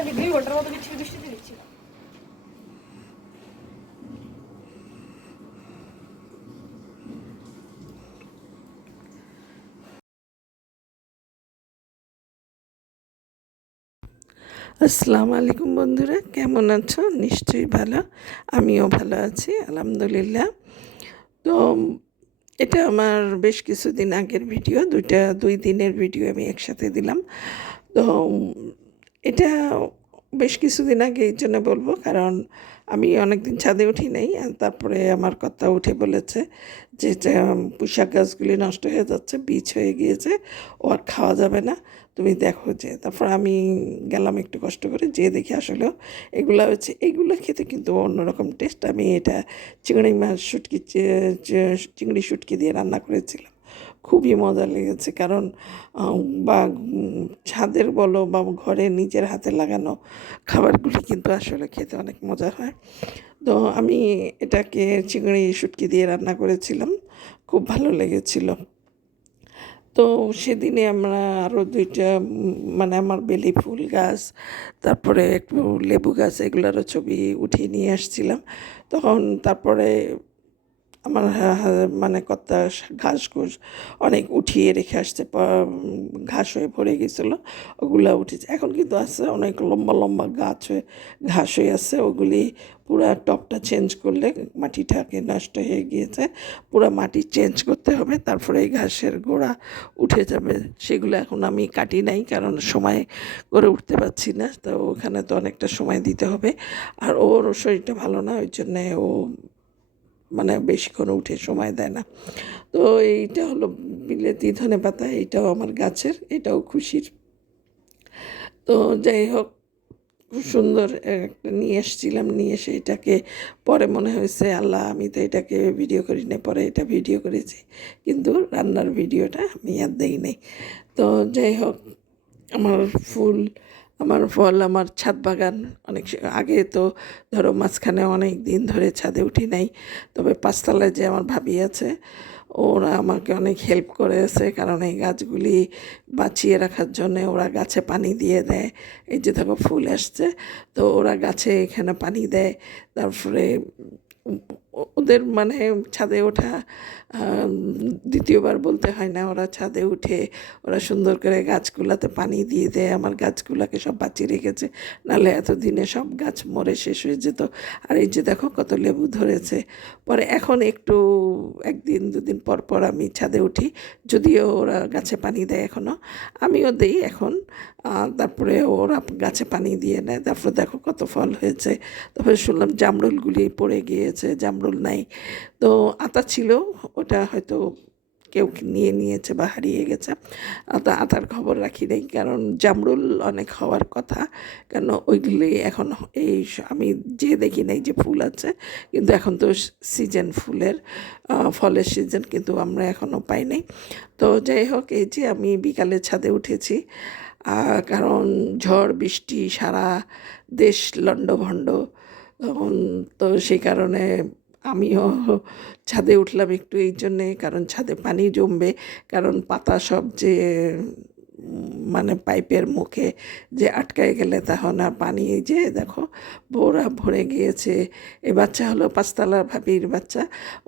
খালি মতো আসসালামু আলাইকুম বন্ধুরা, কেমন আছো? নিশ্চয়ই ভালো, আমিও ভালো আছি, আলহামদুলিল্লাহ। তো, এটা আমার বেশ কিছুদিন আগের ভিডিও, দুইটা, দুই দিনের ভিডিও আমি একসাথে দিলাম। তো এটা বেশ কিছুদিন আগে এই জন্য বলব কারণ আমি অনেকদিন ছাদে উঠি নাই। তারপরে আমার কথা উঠে বলেছে যে যে, পুঁইশাক গাছগুলি নষ্ট হয়ে যাচ্ছে বীজ হয়ে গিয়েছে ও আর খাওয়া যাবে না। তুমি দেখো যে তারপর আমি গেলাম একটু কষ্ট করে যেয়ে দেখি আসলেও এগুলো হচ্ছে এগুলো খেতে কিন্তু অন্যরকম টেস্ট আমি এটা চিংড়ি মাছ শুটকি চিংড়ি শুটকি দিয়ে রান্না করেছিলাম। খুবই মজা লেগেছে। কারণ বা, ছাদের বলো বা, ঘরে নিজের হাতে লাগানো খাবারগুলি কিন্তু আসলে খেতে অনেক মজা হয়। তো আমি এটাকে চিংড়ি, শুটকি দিয়ে রান্না করেছিলাম। খুব ভালো লেগেছিল। তো সেদিনে আমরা আরও দুইটা মানে আমার বেলি ফুল গাছ, তারপরে একটু লেবু গাছ, এগুলোরও ছবি উঠিয়ে নিয়ে আসছিলাম। তখন তারপরে আমার মানে কত্তা ঘাস ঘুষ অনেক উঠিয়ে রেখে আসছে ঘাস হয়ে ভরে গেছিল, ওগুলো উঠেছে। এখন কিন্তু আছে অনেক লম্বা লম্বা গাছ হয়ে, ঘাস হয়ে আছে, ওগুলি পুরা টপটা চেঞ্জ করলে মাটিটাকে নষ্ট হয়ে গিয়েছে, পুরো মাটি চেঞ্জ করতে হবে, তারপরে এই ঘাসের গোড়া উঠে যাবে। সেগুলো এখন আমি কাটি নাই, কারণ সময় করে উঠতে পারছি না, তো ওখানে তো অনেকটা সময় দিতে হবে। আর ওর শরীরটা ভালো না, ওই জন্যে ও মানে বেশিক্ষণ উঠে সময় দেয় না। তো এইটা হলো বিলেতি ধনে পাতা, এটাও আমার গাছের, এটাও খুশির। তো যাই হোক, খুব সুন্দর একটা নিয়ে এসেছিলাম, নিয়ে এসে এটাকে পরে মনে হয়েছে, আল্লাহ আমি তো এটাকে ভিডিও করি না পরে এটা ভিডিও করেছি, কিন্তু রান্নার ভিডিওটা আমি আর দেই নাই। তো যাই হোক, আমার ফুল আমার ফল, আমার ছাদ বাগান অনেক আগে তো ধরো মাঝখানে অনেক দিন ধরে ছাদে উঠি নাই। তবে পাঁচতলায় যে আমার ভাবি আছে, ওরা আমাকে অনেক হেল্প করেছে কারণ এই গাছগুলি বাঁচিয়ে রাখার জন্য ওরা গাছে পানি দিয়ে দেয়। এই যে দেখো ফুল আসছে, তো ওরা গাছে এখানে পানি দেয়। তারপরে ওদের মানে ছাদে ওঠা দ্বিতীয়বার বলতে হয় না, ওরা ছাদে উঠে ওরা সুন্দর করে গাছগুলাতে পানি দিয়ে দেয়, আমার গাছগুলাকে সব বাঁচিয়ে রেখেছে, নাহলে এতদিনে সব গাছ মরে শেষ হয়ে যেত। আর এই যে দেখো কত লেবু ধরেছে। পরে এখন একটু, একদিন, দুদিন পর পর আমি ছাদে উঠি, যদিও ওরা গাছে পানি দেয় এখনও আমিও দিই এখন তারপরে ওরা গাছে পানি দিয়ে নেয়। তারপরে দেখো কত ফল হয়েছে। তারপরে শুনলাম জামরুলগুলি পড়ে গিয়েছে, জামরুল নাই। তো আতা ছিল, ওটা হয়তো কেউ নিয়ে নিয়েছে বা হারিয়ে গেছে। আতা, আতার খবর রাখি নাই, কারণ জামরুল অনেক হওয়ার কথা। কেন ওইগুলি এখন এই আমি যে দেখি নাই যে ফুল আছে, কিন্তু এখন তো সিজন ফুলের ফলের সিজন কিন্তু আমরা এখনও পাই নাই। তো যাই হোক, এই যে আমি বিকালে ছাদে উঠেছি কারণ ঝড়, বৃষ্টি, সারা দেশ লণ্ডভণ্ড। তো সেই কারণে আমিও ছাদে উঠলাম একটু এই জন্যে কারণ ছাদে পানি জমবে কারণ পাতা সব যে মানে পাইপের মুখে যে আটকায় গেলে তখন আর পানি যে দেখো, বোরা ভরে গিয়েছে। এ বাচ্চা হলো পাঁচতলার ভাবির বাচ্চা।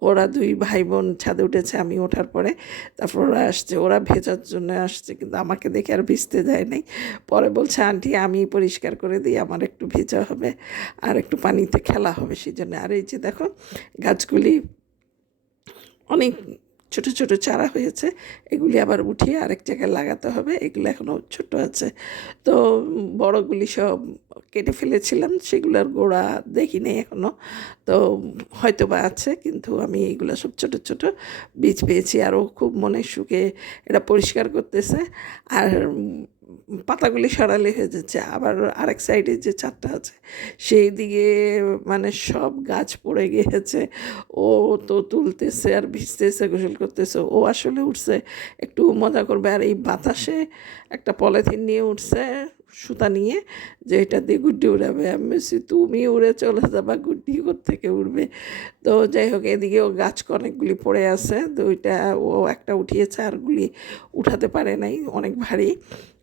ওরা দুই ভাই বোন ছাদে উঠেছে, আমি ওঠার পরে তারপর ওরা আসছে। ওরা ভেজার জন্য আসছে, কিন্তু আমাকে দেখে আর ভিজতে যায় নাই। পরে বলছে, আন্টি, আমি পরিষ্কার করে দিই, আমার একটু ভেজা হবে আর একটু পানিতে খেলা হবে। সেই জন্য আর এই যে দেখো, গাছগুলি অনেক ছোট ছোট চারা হয়েছে, এগুলি আবার উঠিয়ে আরেক জায়গায় লাগাতে হবে, এগুলো এখনও ছোট আছে। তো বড়গুলি সব কেটে ফেলেছিলাম, সেগুলোর গোড়া দেখি নেই এখনও তো হয়তো বা আছে, কিন্তু আমি এগুলো সব ছোট ছোট বীজ পেয়েছি। আরও খুব মনে সুখে এটা পরিষ্কার করতেছে। আর পাতাগুলি সরালে হয়ে যাচ্ছে। আবার আরেক সাইডে যে চারটা আছে, সেই দিকে মানে সব গাছ পড়ে গিয়েছে। ও তো তুলতেছে আর ভিজতেছে, গোসল করতেছে। ও আসলে উঠছে, একটু মজা করবে। আর এই বাতাসে একটা পলিথিন নিয়ে উঠছে। সুতা নিয়ে যে এটা দিয়ে গুড্ডি উড়াবে। আমি বলছি, তুমি উড়ে চলে যাবা, গুড্ডি থেকে উড়বে? তো যাই হোক, এদিকে ও গাছ অনেকগুলি পড়ে আছে। ওইটা ও একটা উঠিয়েছে আরগুলি উঠাতে পারে নাই, অনেক ভারী,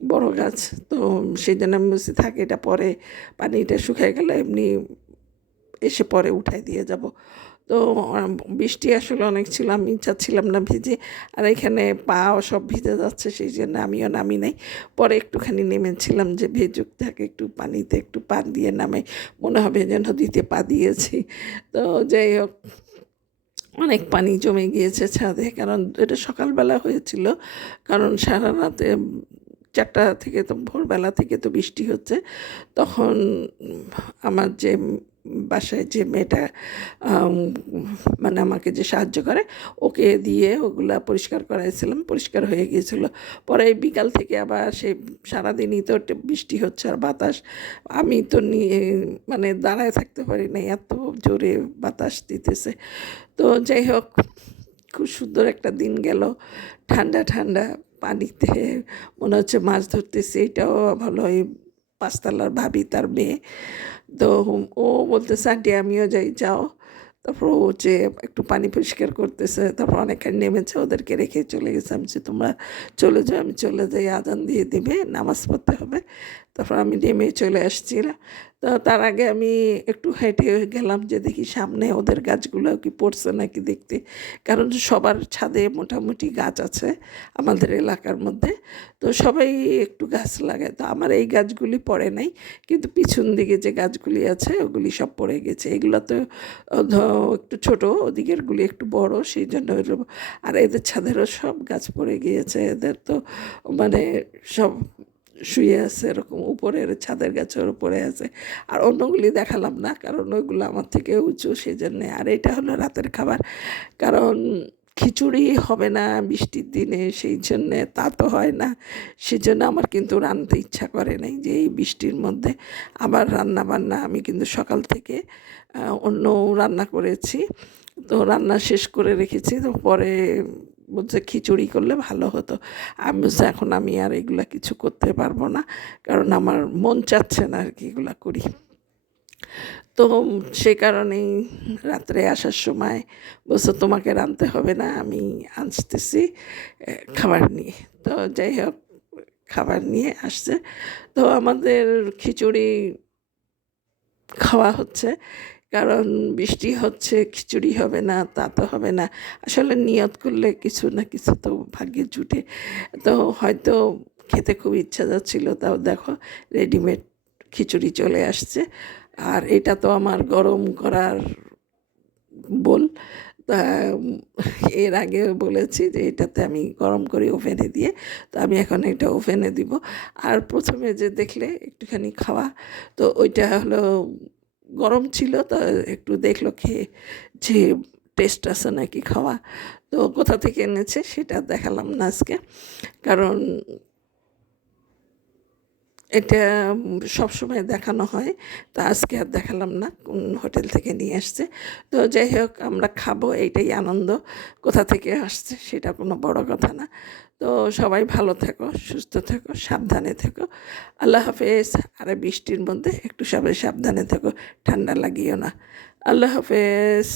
বড় গাছ। তো সেই জন্য আমি বলছি, থাকে, এটা পরে পানিটা শুকিয়ে গেলে এমনি এসে পরে উঠাই দিয়ে যাব। তো বৃষ্টি আসলে অনেক ছিল, আমি চাচ্ছিলাম না ভিজে। আর এখানে পাও সব ভিজে যাচ্ছে, সেই জন্য আমিও নামি নাই। পরে একটুখানি নেমেছিলাম যে ভেজুক থাকে, একটু পানিতে একটু পান দিয়ে নামে মনে হবে যেন নদীতে পা দিয়েছি। তো যাই হোক, অনেক পানি জমে গিয়েছে ছাদে। কারণ এটা সকালবেলা হয়েছিল। কারণ সারা রাতে চারটা থেকে তো ভোরবেলা থেকে তো বৃষ্টি হচ্ছে। তখন আমার যে বাসায় যে মেয়েটা মানে আমাকে যে সাহায্য করে, ওকে দিয়ে ওগুলা পরিষ্কার করাইছিলাম, পরিষ্কার হয়ে গিয়েছিল। পরে বিকাল থেকে আবার সে সারাদিনই তো বৃষ্টি হচ্ছে আর বাতাস। আমি তো নিয়ে মানে দাঁড়ায় থাকতে পারি না এত জোরে বাতাস দিতেছে। তো যাই হোক, খুব সুন্দর একটা দিন গেল। ঠান্ডা ঠান্ডা। পানিতে মনে হচ্ছে মাছ ধরতেছে। এটাও ভালো ওই পাঁচতলার ভাবি তার মেয়ে। তো ও বলতেছে, আন্টি, আমিও যাই, যাও। তারপর ও যে একটু পানি পরিষ্কার করতেছে, তারপর অনেকখানি নেমেছে, ওদেরকে রেখে চলে গেছে। আমি যে তোমরা চলে যাও, আমি চলে যাই, আজান দিয়ে দিবে, নামাজ পড়তে হবে। তারপর আমি নেমে চলে আসছিলাম তো তার আগে আমি একটু হেঁটে গেলাম যে দেখি সামনে ওদের গাছগুলো কি পড়ছে নাকি দেখতে। কারণ সবার ছাদে মোটামুটি গাছ আছে আমাদের এলাকার মধ্যে। তো সবাই একটু গাছ লাগায়। তো আমার এই গাছগুলি পড়ে নাই, কিন্তু পিছন দিকে যে গাছগুলি আছে ওগুলি সব পড়ে গেছে। এগুলো তো একটু ছোট ওদিকেরগুলি একটু বড়, সেই জন্য আর এদের ছাদেরও সব গাছ পড়ে গিয়েছে। এদের তো মানে সব শুয়ে আছে এরকম উপরের ছাদের গাছের উপরে আছে। আর অন্যগুলি দেখালাম না, কারণ ওইগুলো আমার থেকে উঁচু সেই জন্যে আর এটা হলো রাতের খাবার, কারণ খিচুড়ি হবে না বৃষ্টির দিনে, সেই জন্যে তা তো হয় না। সেজন্য আমার কিন্তু রাঁধতে ইচ্ছা করে নাই যে এই বৃষ্টির মধ্যে আবার রান্না বান্না আমি কিন্তু সকাল থেকে অন্য রান্না করেছি, তো রান্না শেষ করে রেখেছি, তো পরে বলছে খিচুড়ি করলে ভালো হতো। আমি বলছি এখন আমি আর এগুলা কিছু করতে পারব না। কারণ আমার মন চাচ্ছে না আর কি এগুলা করি। তো সে কারণেই রাত্রে আসার সময় বলছে, তোমাকে রাঁধতে হবে না, আমি আসতেছি খাবার নিয়ে। তো যাই হোক, খাবার নিয়ে আসছে। তো আমাদের খিচুড়ি খাওয়া হচ্ছে। কারণ বৃষ্টি হচ্ছে, খিচুড়ি হবে না, তা তো হবে না। আসলে নিয়ত করলে কিছু না কিছু তো ভাগ্যে জুটে। তো হয়তো খেতে খুব ইচ্ছা যাচ্ছিল, তাও দেখো রেডিমেড খিচুড়ি চলে আসছে। আর এটা তো আমার গরম করার বল। তা, এর আগে বলেছি যে এটাতে আমি গরম করি ওভেনে দিয়ে, তো আমি এখন এটা ওভেনে দিব। আর প্রথমে যে দেখলে একটুখানি খাওয়া, তো ওইটা হলো গরম ছিল তো একটু দেখল খেয়ে যে টেস্ট আছে নাকি খাওয়া। তো কোথা থেকে এনেছে সেটা দেখালাম না আজকে। কারণ এটা সবসময় দেখানো হয়। তা আজকে আর দেখালাম না হোটেল থেকে নিয়ে আসছে তো যাই হোক, আমরা খাব, এইটাই আনন্দ। কোথা থেকে আসছে সেটা কোনো বড় কথা না। তো সবাই ভালো থেকো, সুস্থ থেকো, সাবধানে থেকো। আল্লাহ হাফেজ। আর বৃষ্টির মধ্যে একটু সবাই সাবধানে থেকো, ঠান্ডা লাগিও না। আল্লাহ হাফেজ।